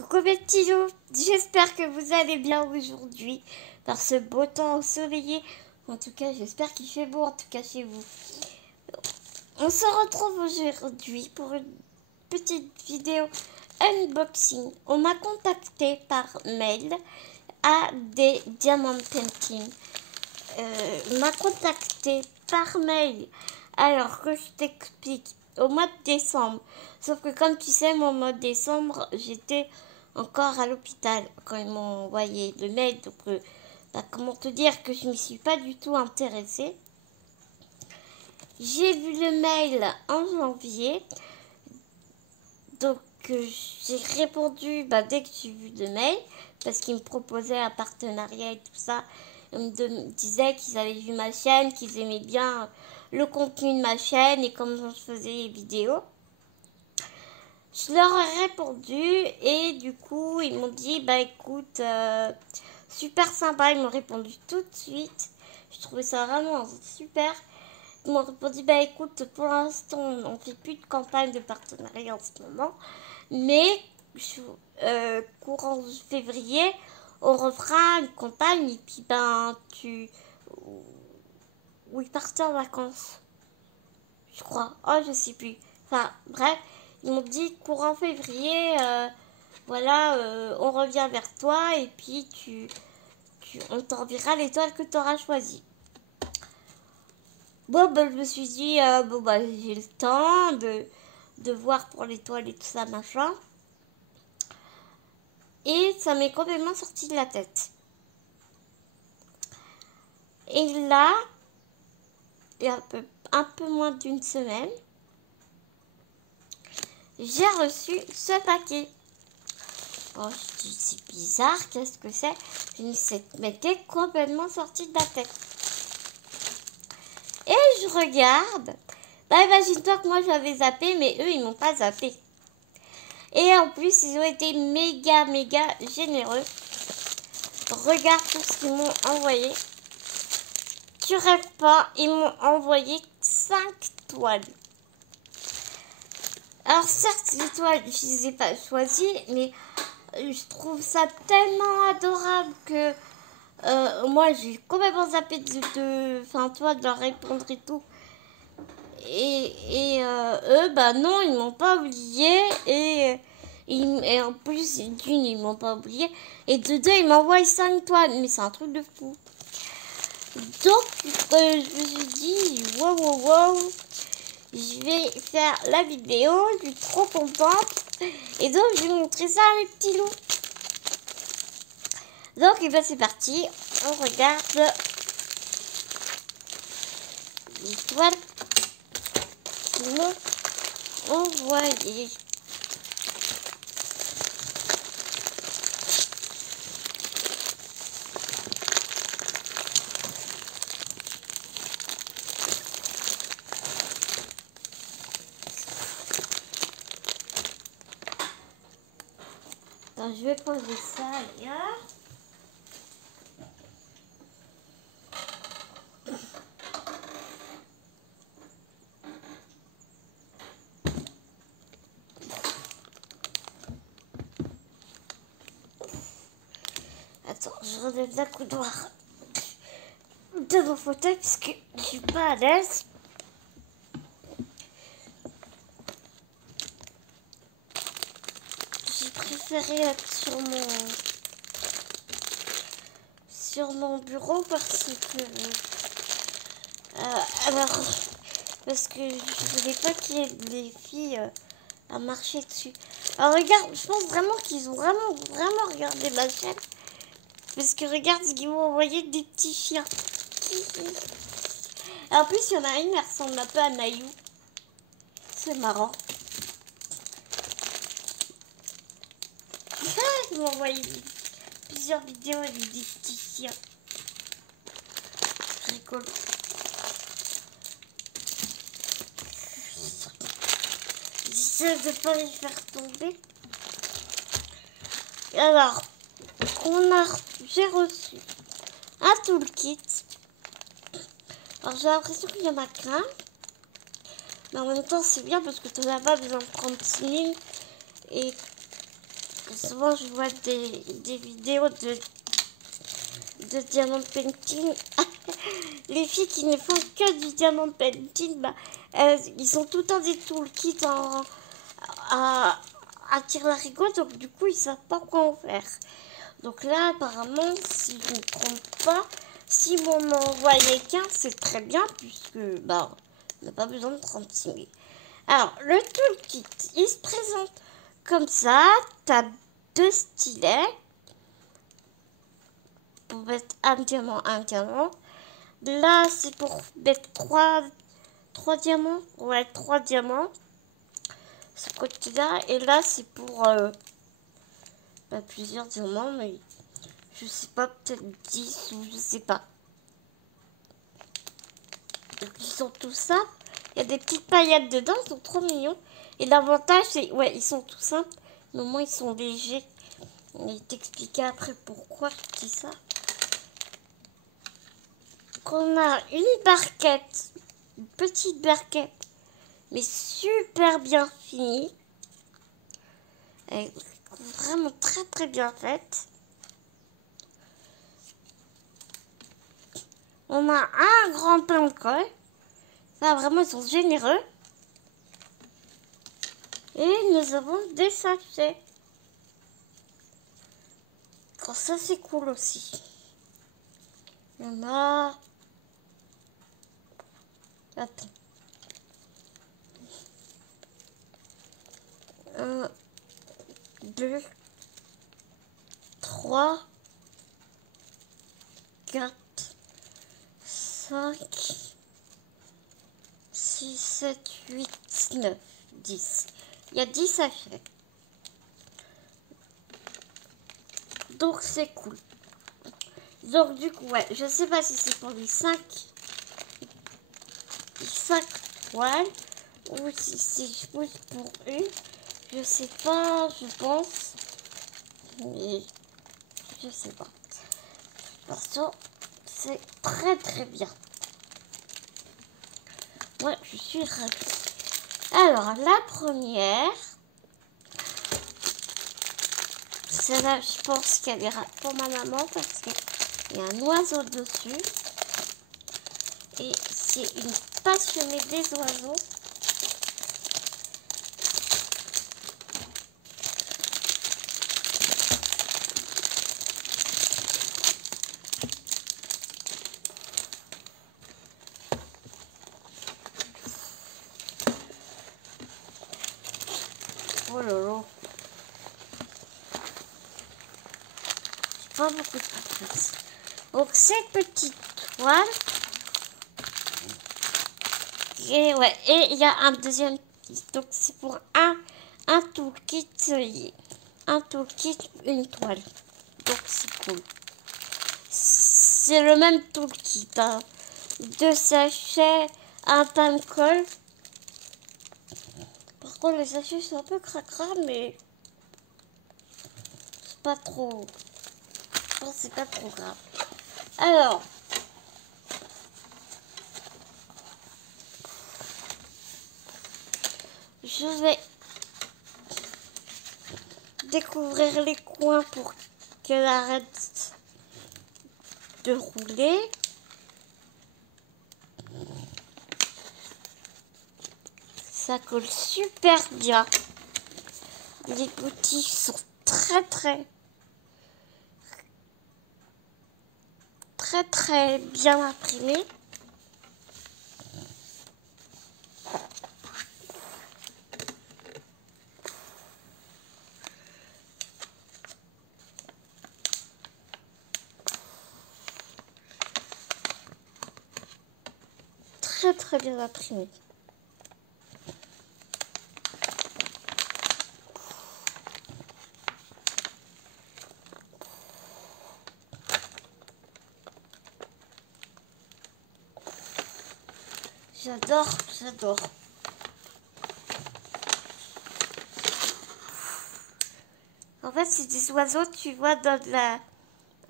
Coucou mes petits loups, j'espère que vous allez bien aujourd'hui par ce beau temps ensoleillé. En tout cas, j'espère qu'il fait beau, en tout cas chez vous. On se retrouve aujourd'hui pour une petite vidéo unboxing. On m'a contacté par mail à des Diamond Painting. On m'a contacté par mail. Alors que je t'explique, au mois de décembre. Sauf que comme tu sais, moi, au mois de décembre, j'étais encore à l'hôpital quand ils m'ont envoyé le mail. Donc, comment te dire que je ne m'y suis pas du tout intéressée. J'ai vu le mail en janvier. Donc, j'ai répondu dès que j'ai vu le mail. Parce qu'ils me proposaient un partenariat et tout ça. Ils me disaient qu'ils avaient vu ma chaîne, qu'ils aimaient bien le contenu de ma chaîne et comment je faisais les vidéos. Je leur ai répondu et du coup ils m'ont dit écoute, super sympa. Ils m'ont répondu tout de suite. Je trouvais ça vraiment super. Ils m'ont répondu écoute, pour l'instant on fait plus de campagne de partenariat en ce moment, mais courant février on refera une campagne et puis où ils partaient en vacances, je crois. Oh, je sais plus. Enfin, bref, ils m'ont dit courant février, voilà, on revient vers toi et puis on t'enverra l'étoile que tu auras choisie. Bon, je me suis dit, j'ai le temps de voir pour l'étoile et tout ça, machin. Et ça m'est complètement sorti de la tête. Et là, il y a un peu moins d'une semaine, j'ai reçu ce paquet. Oh, je dis, c'est bizarre, qu'est-ce que c'est? Ça m'était complètement sorti de la tête. Et je regarde. Imagine-toi que moi j'avais zappé, mais eux ils m'ont pas zappé. Et en plus, ils ont été méga généreux. Regarde tout ce qu'ils m'ont envoyé. Tu rêves pas, ils m'ont envoyé 5 toiles. Alors certes, les toiles, je les ai pas choisies, mais je trouve ça tellement adorable que moi j'ai complètement zappé de leur répondre et tout. Et eux, non, ils m'ont pas oublié. Et en plus, d'une, ils m'ont pas oublié. Et de deux, ils m'envoient 5 toiles. Mais c'est un truc de fou. Donc, je me suis dit, wow. Je vais faire la vidéo. Je suis trop contente. Et donc, je vais montrer ça à mes petits loups. Donc, c'est parti. On regarde les toiles qu'ils m'ont envoyées. Je vais poser ça ailleurs. Attends, je relève la coudoir de mon fauteuil parce que je suis pas à l'aise. J'ai préféré être sur mon bureau parce que parce que je voulais pas qu'il y ait les filles à marcher dessus. Alors regarde, je pense vraiment qu'ils ont vraiment regardé ma chaîne. Parce que regarde ce qu'ils m'ont envoyé, des petits chiens. En plus, il y en a une, elle ressemble un peu à Naïou. C'est marrant. Ils m'ont envoyé plusieurs vidéos des petits chiens. Je rigole. J'essaie de ne pas les faire tomber. Alors, j'ai reçu un toolkit. Alors j'ai l'impression qu'il y en a qu'un. Mais en même temps c'est bien parce que tu n'as pas besoin de 36 000. Et souvent je vois des vidéos de diamant painting. Les filles qui ne font que du diamant painting, bah, ils ont tout le temps des toolkits à tire-larigot, donc du coup ils savent pas quoi en faire. Donc là apparemment, si je ne me trompe pas, si on m'en envoyait qu'un, c'est très bien puisque bah, on n'a pas besoin de 36 000. Alors le toolkit, il se présente comme ça. Tu as 2 stylets pour mettre un diamant. Là c'est pour mettre 3 diamants. Ouais, 3 diamants. Ce côté-là. Et là c'est pour bah, plusieurs diamants, mais je sais pas, peut-être 10 ou je sais pas. Donc ils sont tout simples. Il y a des petites paillettes dedans, ils sont trop mignons. Et l'avantage c'est, ouais, ils sont tout simples, mais au moins ils sont légers. Je vais t'expliquer après pourquoi je dis ça. On a une barquette, une petite barquette, mais super bien finie. Elle est vraiment très très bien faite. On a un grand pain de colle. Ça vraiment ils sont généreux. Et nous avons des sachets. Alors ça c'est cool aussi. Il y en a... Attends. 1, 2, 3, 4, 5, 6, 7, 8, 9, 10. Il y a 10 sachets. Donc c'est cool. Donc du coup, ouais, je sais pas si c'est pour les 5 toiles ou si c'est juste pour une. Je sais pas, je pense. Mais je sais pas. De toute façon, c'est très très bien. Ouais, je suis ravie. Alors, la première, celle-là, je pense qu'elle ira pour ma maman parce qu'il y a un oiseau dessus. Et c'est une passionnée des oiseaux. Oh là là. Pas beaucoup de place. Donc cette petite toile. Et ouais, et il y a un deuxième. Donc c'est pour un toolkit, une toile. Donc c'est cool. C'est le même toolkit. Hein. 2 sachets, un pain de colle. Par contre les sachets sont un peu cracra, mais c'est pas trop. Je pense que c'est pas trop grave. Alors. Je vais découvrir les coins pour qu'elle arrête de rouler. Ça colle super bien. Les boutiques sont très bien imprimées. Très bien imprimées. J'adore. En fait, c'est des oiseaux, tu vois, dans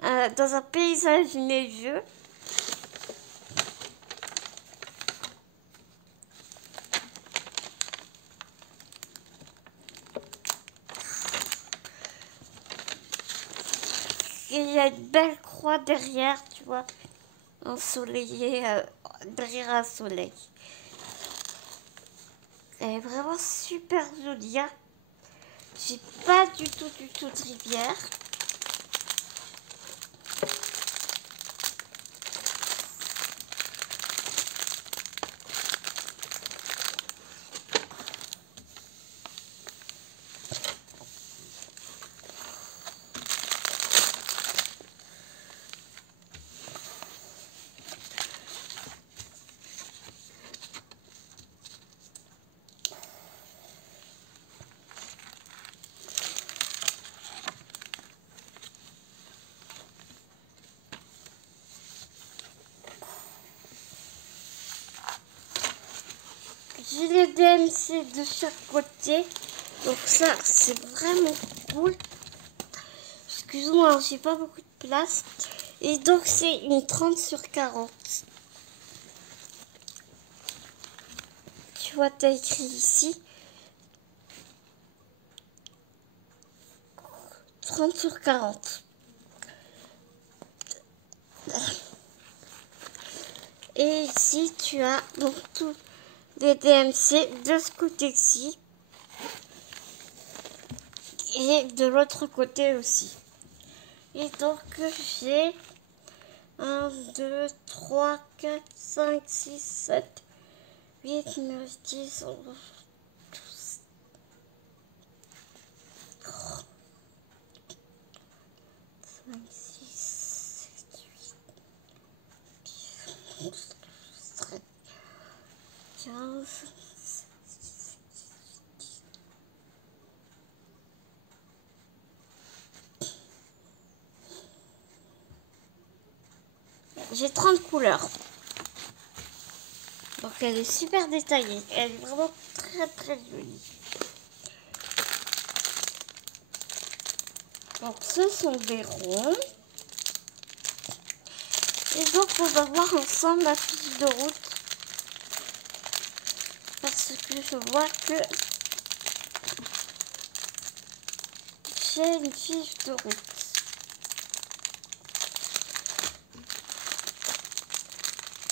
un paysage neigeux. Et il y a une belle croix derrière, tu vois, ensoleillée, derrière un soleil. Elle est vraiment super jolie, hein. J'ai pas du tout de rivière. J'ai les DMC de chaque côté. Donc ça, c'est vraiment cool. Excuse-moi, j'ai pas beaucoup de place. Et donc c'est une 30/40. Tu vois, t'as écrit ici 30/40. Et ici, tu as donc tous les DMC de ce côté-ci. Et de l'autre côté aussi. Et donc j'ai 1, 2, 3, 4, 5, 6, 7, 8, 9, 10, 11, 12, 5, 6, 7, 8, 10, 11, 13, 15, 16, 17. J'ai 30 couleurs. Donc elle est super détaillée. Elle est vraiment très jolie. Donc ce sont des ronds. Et donc on va voir ensemble la fiche de route. Parce que je vois que j'ai une fiche de route.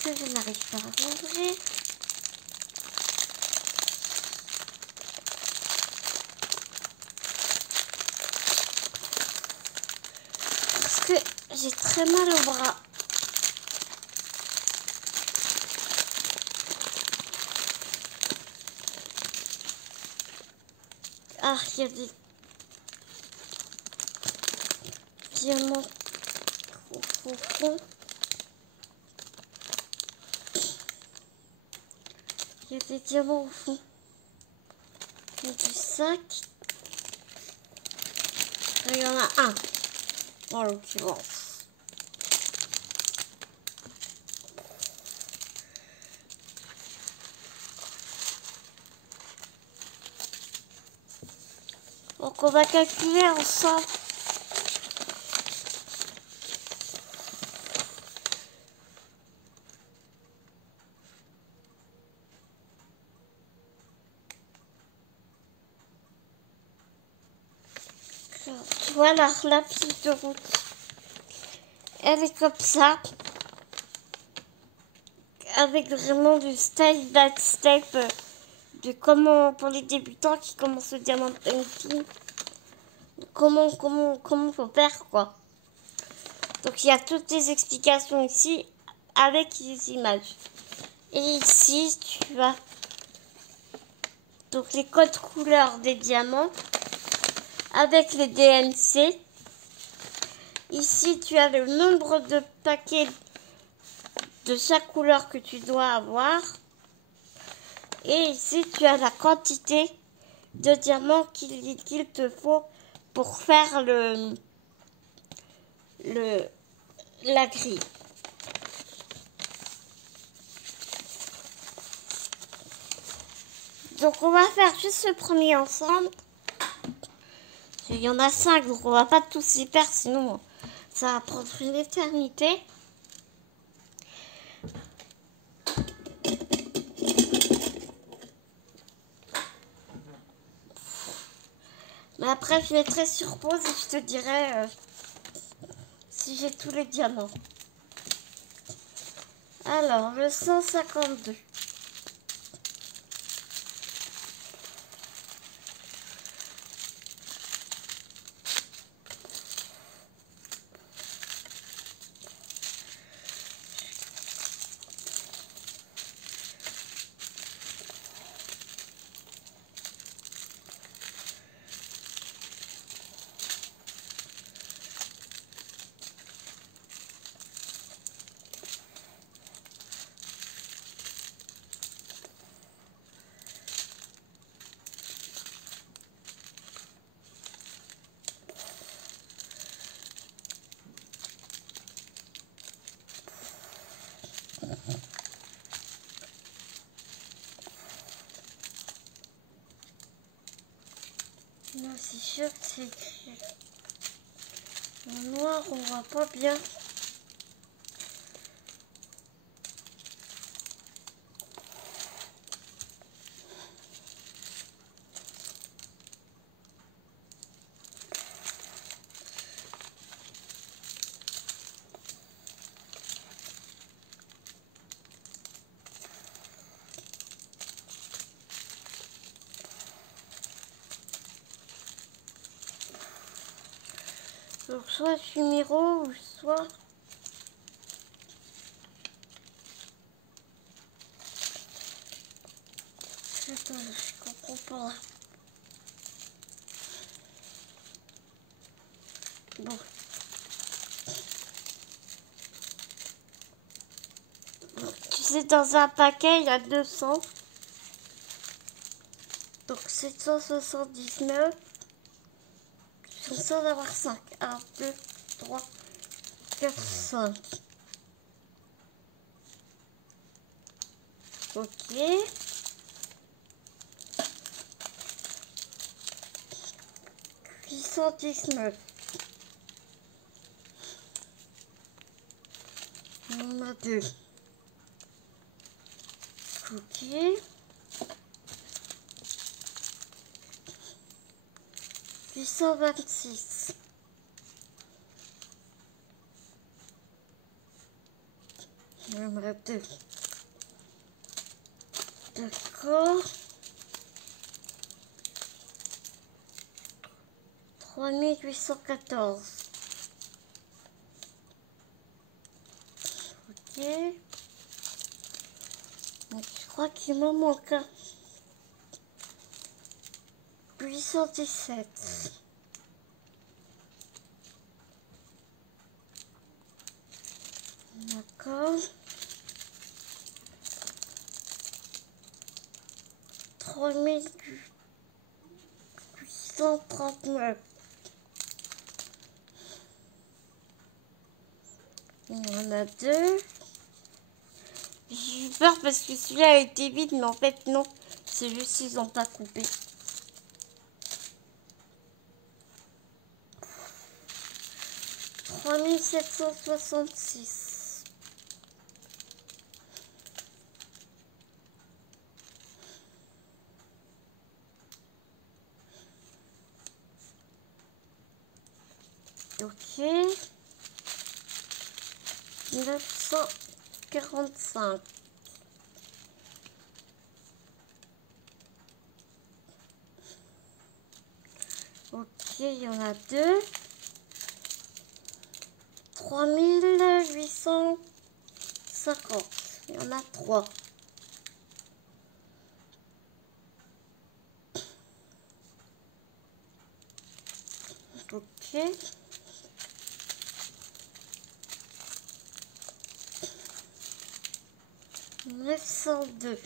Que je n'arrive pas à ouvrir. Parce que j'ai très mal au bras. Ah, il y a des diamants au fond. Il y a des diamants au fond. Il y a du sac. Il y en a un, en l'occurrence. Donc on va calculer ensemble. Tu vois la fiche de route. Elle est comme ça. Avec vraiment du step by step. De comment, pour les débutants qui commencent le diamant painting. Comment faut faire quoi. Donc il y a toutes les explications ici avec les images. Et ici tu as donc les codes couleurs des diamants avec les DMC. Ici tu as le nombre de paquets de chaque couleur que tu dois avoir. Et ici tu as la quantité de diamants qu'il te faut pour faire la grille. Donc on va faire juste le premier ensemble. Il y en a 5, donc on va pas tous y faire, sinon ça va prendre une éternité. Mais après je mettrai sur pause et je te dirai si j'ai tous les diamants. Alors, le 152. Non, c'est sûr que c'est écrit. En noir, on voit pas bien. Donc soit Fumiro ou soit... Attends, je comprends pas. Bon. Tu sais, dans un paquet, il y a 200. Donc 779. Je suis censée en avoir 5. 1, 2, 3, 4, 5. Ok. 819. On a 2. Ok. 826. Il en a 2. D'accord. 3814. Ok. Donc, je crois qu'il m'en manque un. 817. D'accord. 3839. Il y en a 2. J'ai eu peur parce que celui-là a été vide, mais en fait non. C'est juste qu'ils n'ont pas coupé. « 3766. Ok. 945. Ok, il y en a 2. 3850. Il y en a 3. Ok. 902.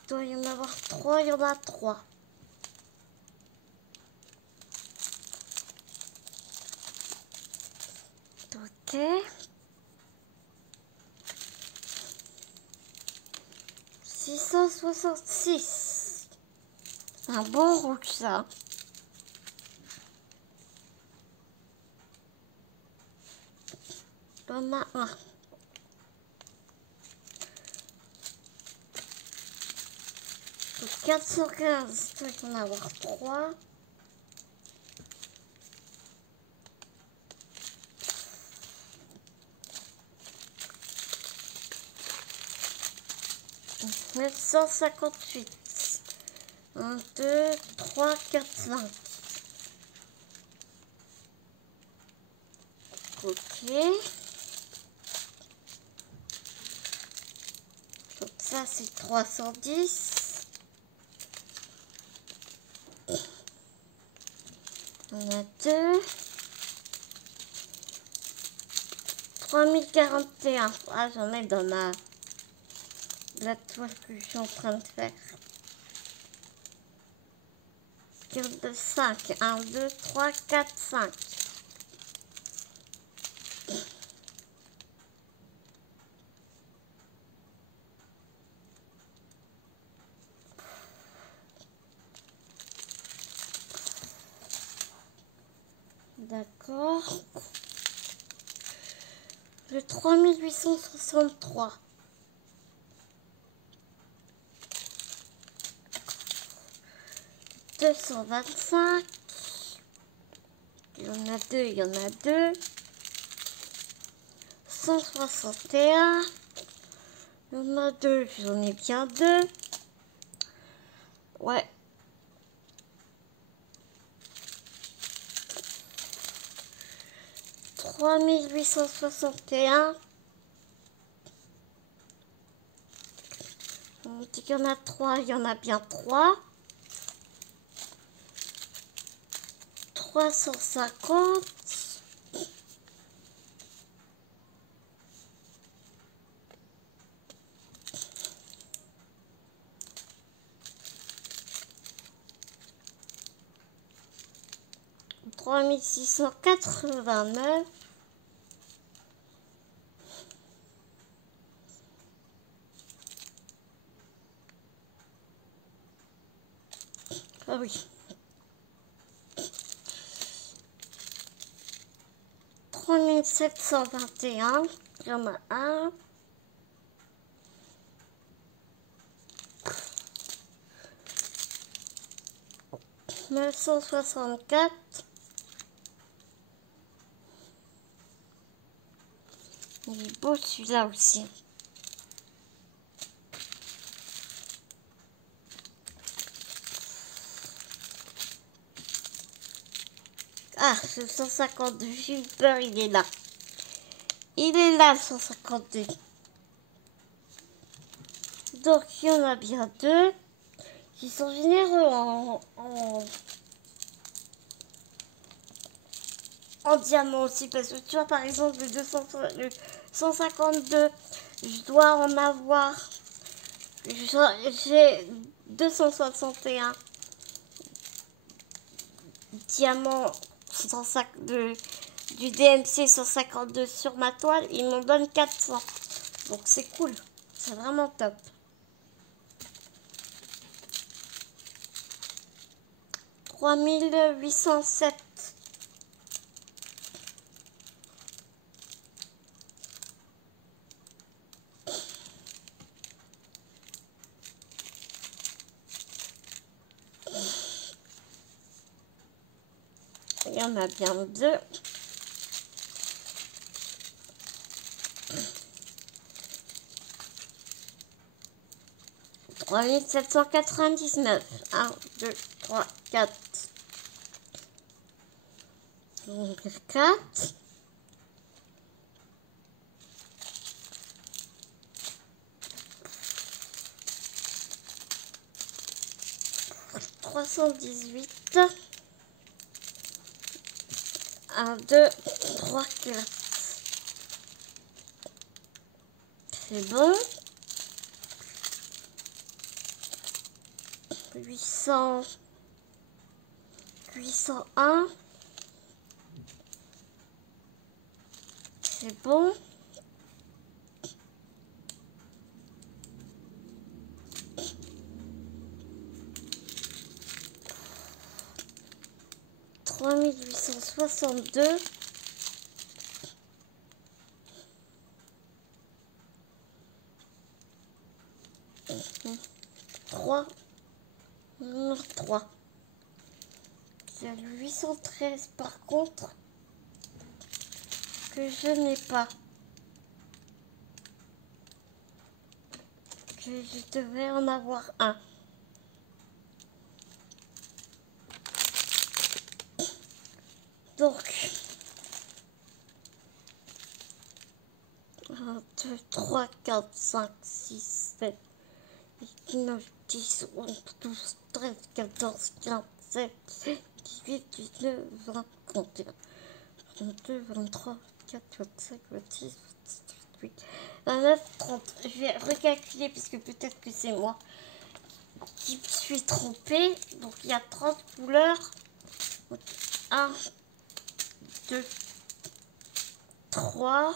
Il doit y en avoir 3, il y en a 3. Ok. 666. Un bon rouge, ça. Il y en a un. Ok. 415, il faut en avoir 3. « 958. 1, 2, 3, 4, 5. Ok. Donc ça c'est 310. On a 2. 3041. Ah, j'en ai dans la toile que je suis en train de faire. 5. 1, 2, 3, 4, 5. D'accord. Le 3863. 225. Il y en a 2, il y en a 2. 161. Il y en a 2, j'en ai bien 2. Ouais. 3861. On dit qu'il y en a 3, il y en a bien 3. 350. 3689. Ah oui. 3721. Il y en a un. 964. Il est beau celui-là aussi. Ah, ce 152, j'ai eu peur, il est là. Il est là, le 152. Donc, il y en a bien 2 qui sont généreux en diamant aussi. Parce que tu vois, par exemple, le 152, je dois en avoir. J'ai 261 diamants du DMC 152 sur ma toile. Ils m'en donnent 400. Donc, c'est cool. C'est vraiment top. 3807. Il y en a bien 2. 3799. 1, 2, 3, 4. 4. 318. 1, 2, 3, 4. C'est bon. 800. 801. C'est bon. 3862. 3. Numéro 3. Il y a le 813 par contre que je n'ai pas. Que je devais en avoir un. Donc, 1, 2, 3, 4, 5, 6, 7, 8, 9, 10, 11, 12, 13, 14, 15, 16, 18, 19, 20, 21, 22, 23, 24, 25, 26, 27, 28, 29, 30. Je vais recalculer parce que peut-être que c'est moi qui me suis trompée. Donc il y a 30 couleurs. Donc, 1, 2, 3,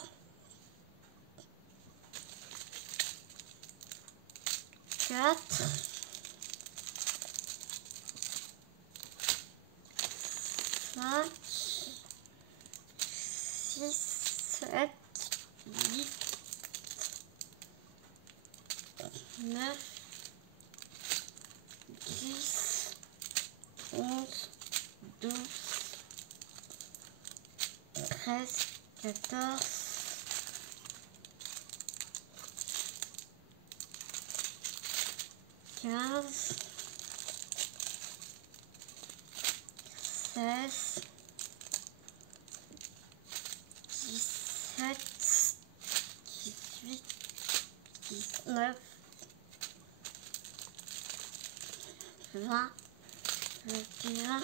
4, 5, 6, 7, 8, 9, 10, 11, 12, 13, 14, 15, 16, 17, 18, 19, 20, 21,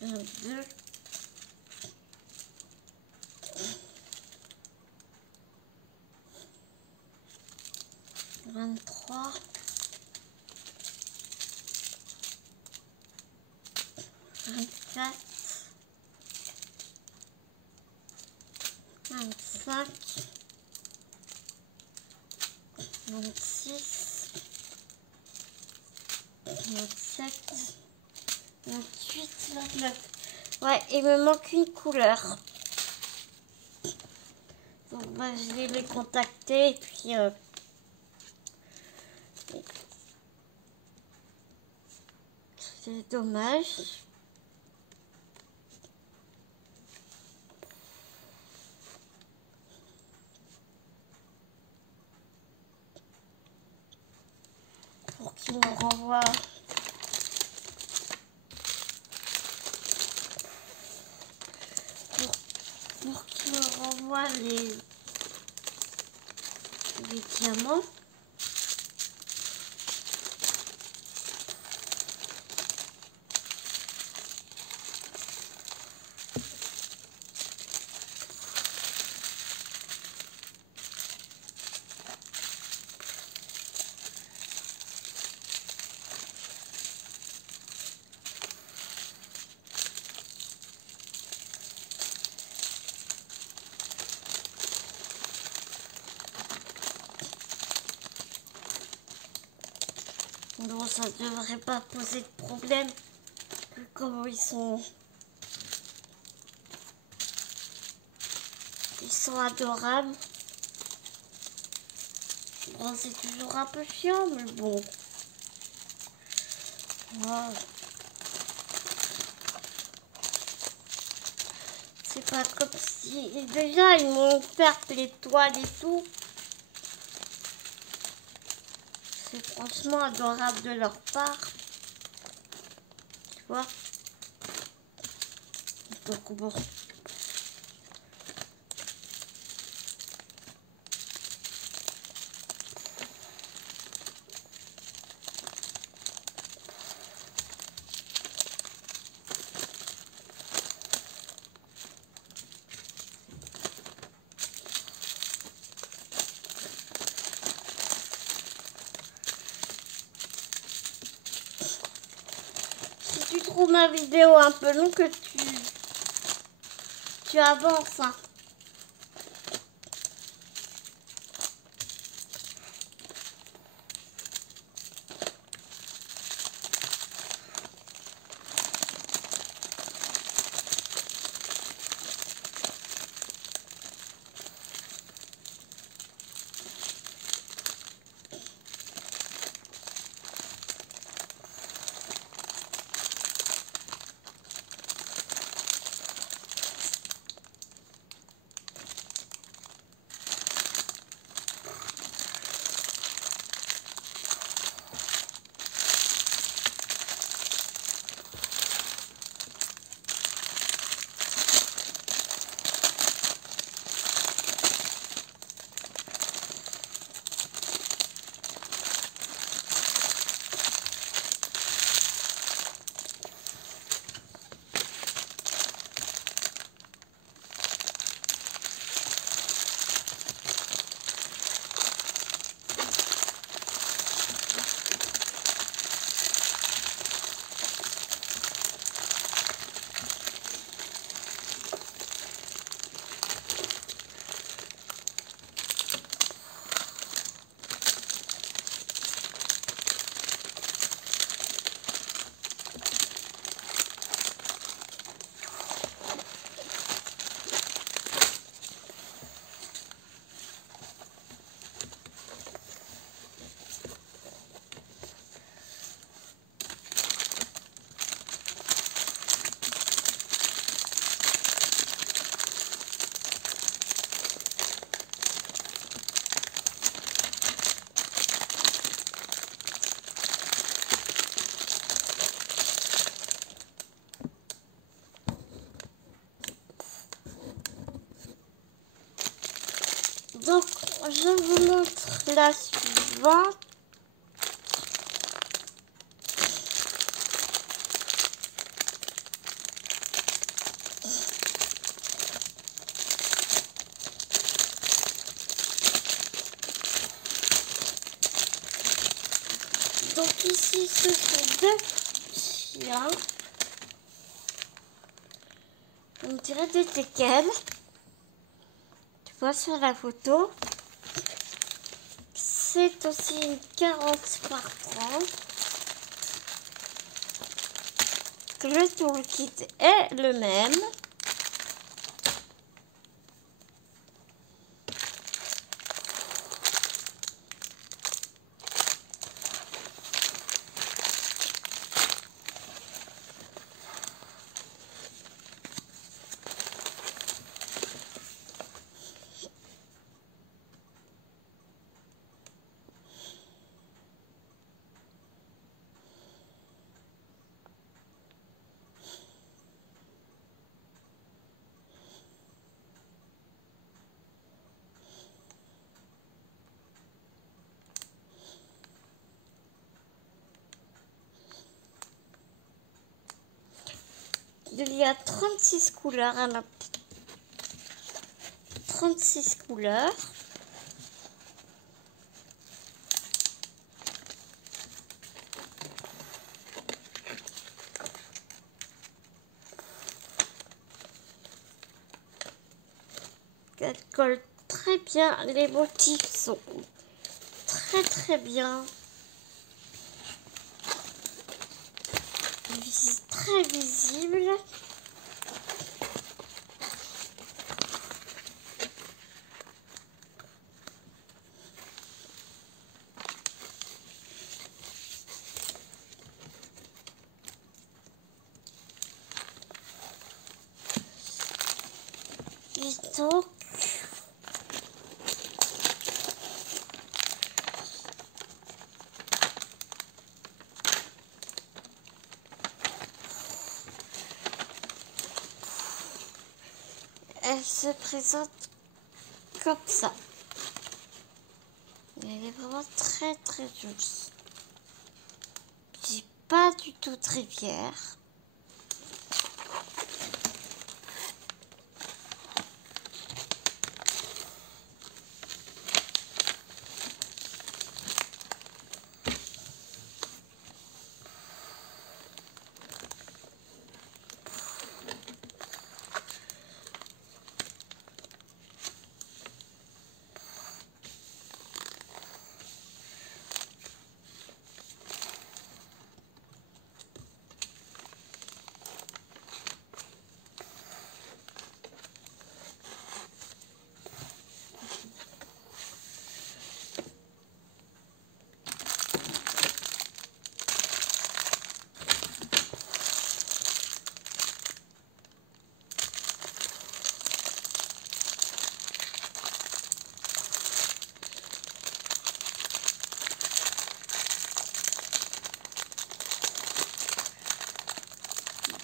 22, 23, 24, 25, 26, 27, 28, 29. Ouais, il me manque une couleur. Donc bah, je vais les contacter et puis c'est dommage. Pour qu'il me renvoie. Pour qu'il me renvoie les diamants. Non, ça devrait pas poser de problème. Comment ils sont adorables. Bon, c'est toujours un peu chiant, mais bon. Wow. C'est pas comme si... Déjà, ils m'ont offert l'étoile et tout. C'est franchement adorable de leur part. Tu vois. Donc bon. Si tu trouves ma vidéo un peu longue, que tu avances, hein. la suivante. Donc ici, ce sont deux chiens. On dirait des teckels. Tu vois sur la photo. C'est aussi une 40 par 30. Le toolkit est le même. Il y a 36 couleurs à la 36 couleurs. Elle colle très bien. Les motifs sont très bien. Très visible. Et donc, elle se présente comme ça. Elle est vraiment très jolie. J'ai pas du tout très fière.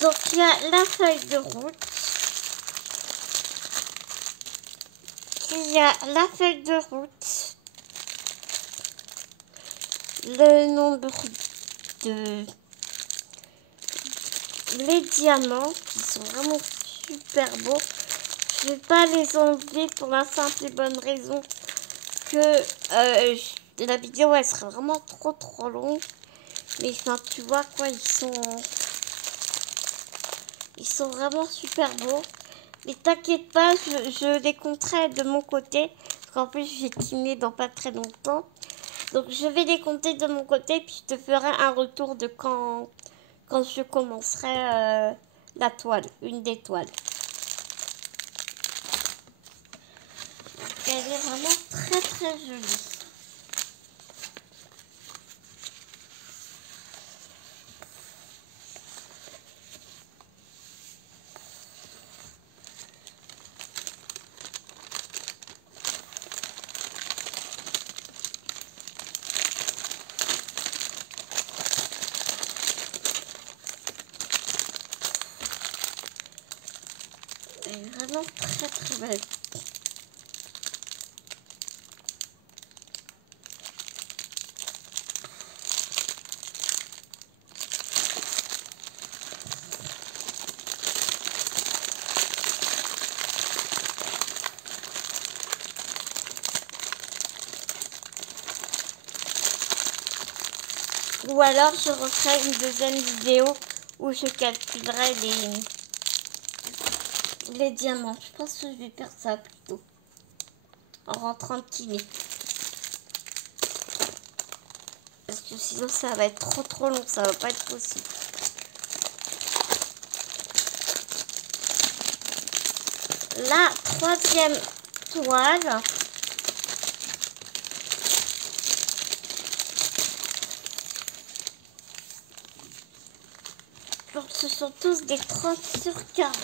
Donc il y a la feuille de route. Il y a la feuille de route. Le nombre de... Les diamants qui sont vraiment super beaux. Je vais pas les enlever pour la simple et bonne raison que la vidéo elle sera vraiment trop longue. Mais enfin tu vois quoi, ils sont vraiment super beaux. Mais t'inquiète pas, je les compterai de mon côté. Parce qu'en plus, je vais dîner dans pas très longtemps. Donc, je vais les compter de mon côté. Puis, je te ferai un retour de quand je commencerai la toile. Une des toiles. Elle est vraiment très jolie. Elle est vraiment très belle. Ou alors je referai une deuxième vidéo où je calculerai les diamants. Je pense que je vais faire ça plutôt. En rentrant de kiné. Parce que sinon ça va être trop long. Ça va pas être possible. La troisième toile. Donc ce sont tous des 30 sur 40.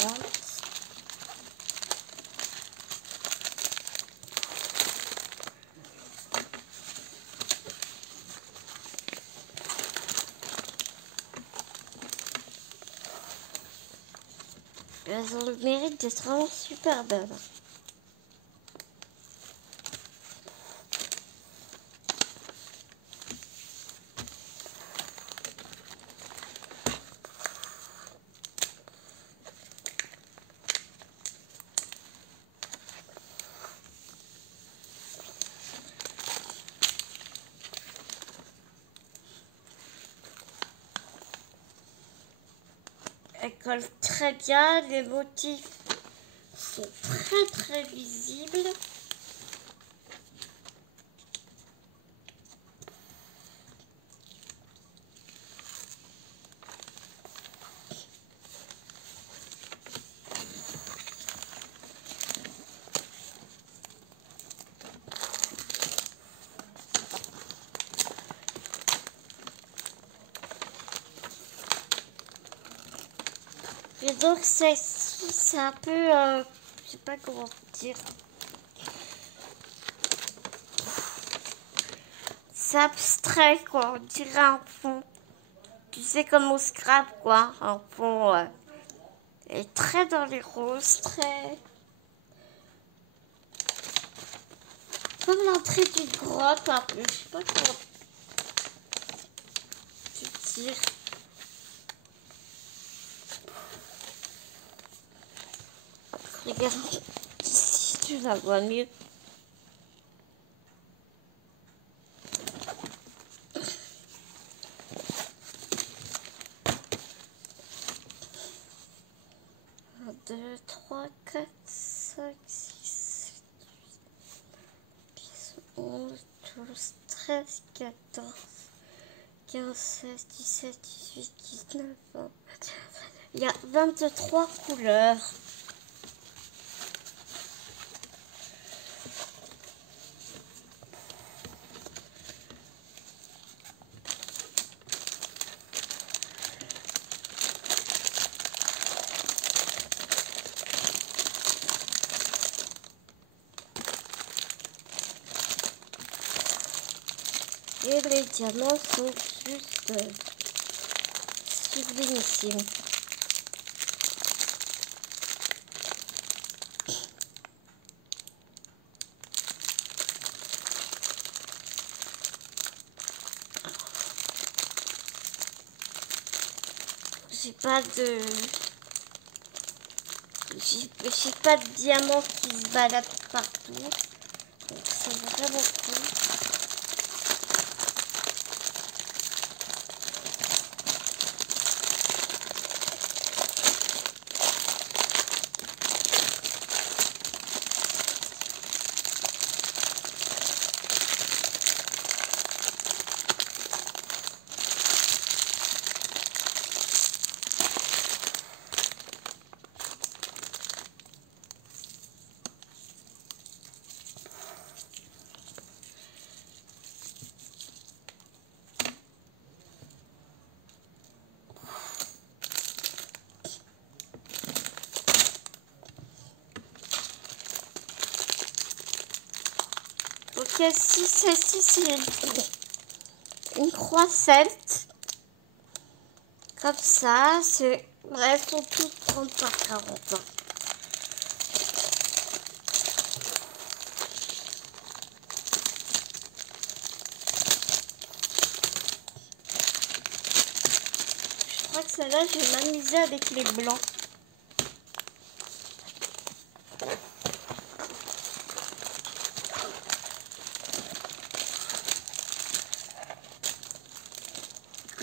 Elles ont le mérite d'être vraiment super belles. Elles collent très bien, les motifs sont très visibles. Et donc celle-ci, c'est un peu, je sais pas comment dire. C'est abstrait quoi, on dirait un fond. Tu sais comme au scrap quoi, un fond et très dans les roses, très comme l'entrée d'une grotte un peu, je sais pas comment tu dire. Regarde, si tu la vois mieux. Un, 2, 3, 4, 5, 6, 7, 11, 12, 13, 14, 15, 16, 17, 18, 19, 20. Il y a 23 couleurs. Et les diamants sont juste sublimissimes. J'ai pas de diamants qui se baladent partout. Donc c'est vraiment cool. Donc celle-ci c'est une croix celte. Comme ça, elles sont toutes 30 par 40. Je crois que celle-là, je vais m'amuser avec les blancs.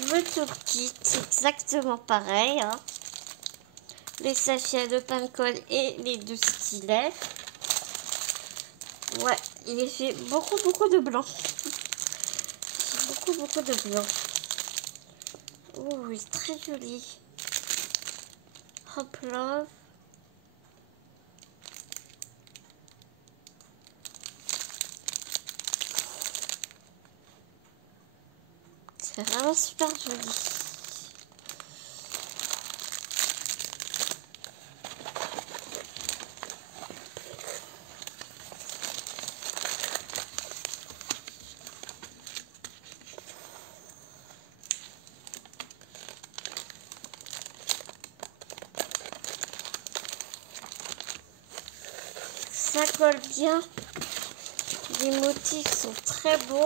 le toolkit, c'est exactement pareil. Hein. Les sachets de pain de colle et les 2 stylets. Ouais, il est fait beaucoup de blanc. Beaucoup de blanc. Oh, il est très joli. Hop là. C'est vraiment super joli. Ça colle bien. Les motifs sont très beaux.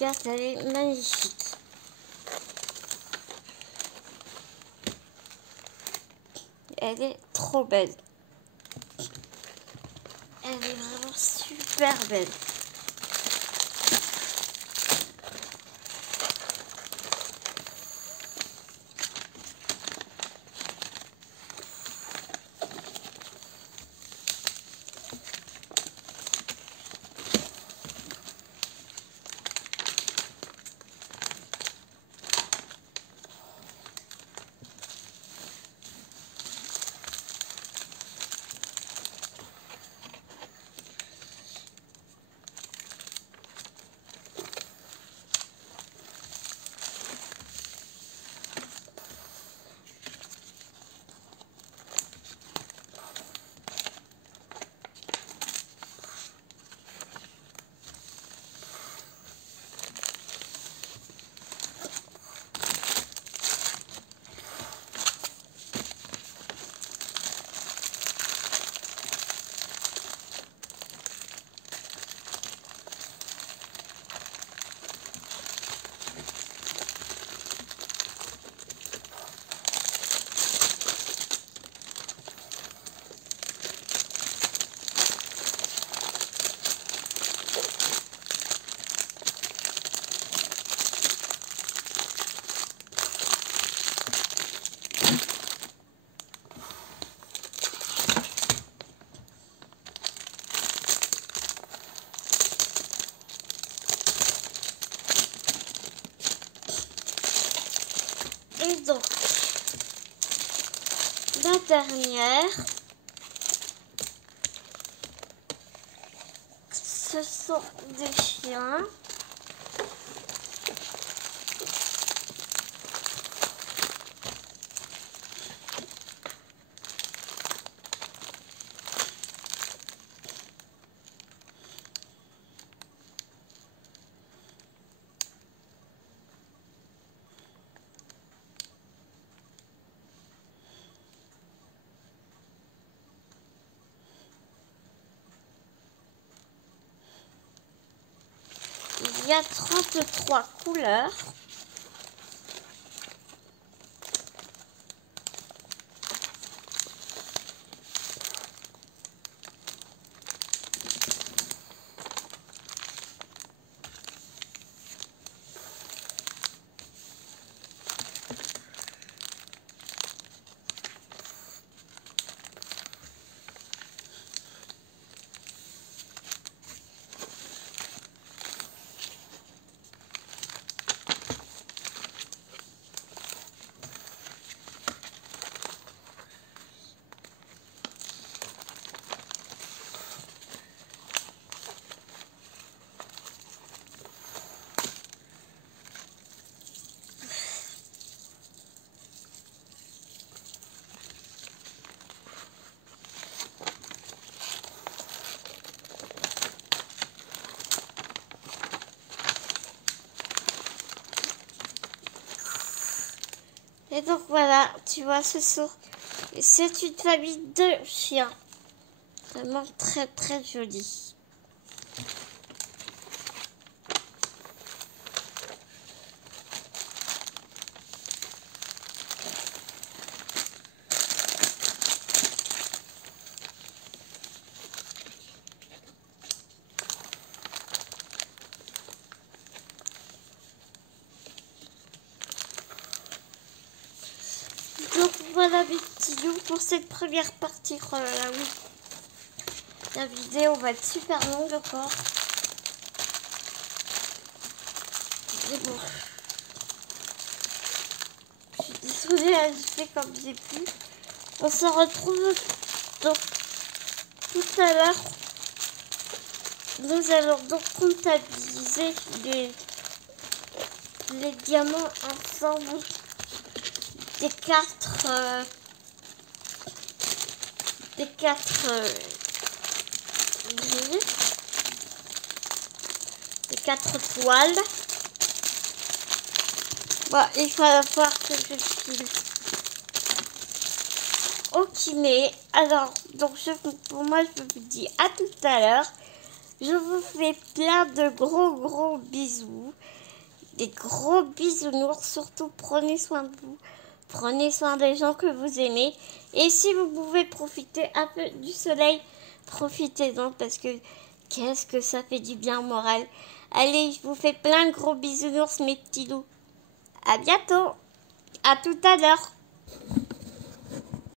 Regarde, elle est magnifique. Elle est trop belle. Elle est vraiment super belle. Et donc, la dernière, ce sont des chiens. Il y a 33 couleurs. Et donc voilà, tu vois, c'est une famille de chiens. Vraiment très très jolie. Donc voilà mes petits loups pour cette première partie. Oh là là, oui. La vidéo va être super longue encore. Mais bon. Je suis désolée, hein, je fais comme j'ai pu. On se retrouve donc tout à l'heure. Nous allons donc comptabiliser les diamants ensemble des grilles, des 4 toiles. Bon, il va falloir que je file. Ok, mais alors, donc pour moi, je vous dis à tout à l'heure. Je vous fais plein de gros bisous. Des gros bisounours. Surtout, prenez soin de vous. Prenez soin des gens que vous aimez. Et si vous pouvez profiter un peu du soleil, profitez-en parce que qu'est-ce que ça fait du bien au moral. Allez, je vous fais plein de gros bisounours, mes petits loups. À bientôt. À tout à l'heure.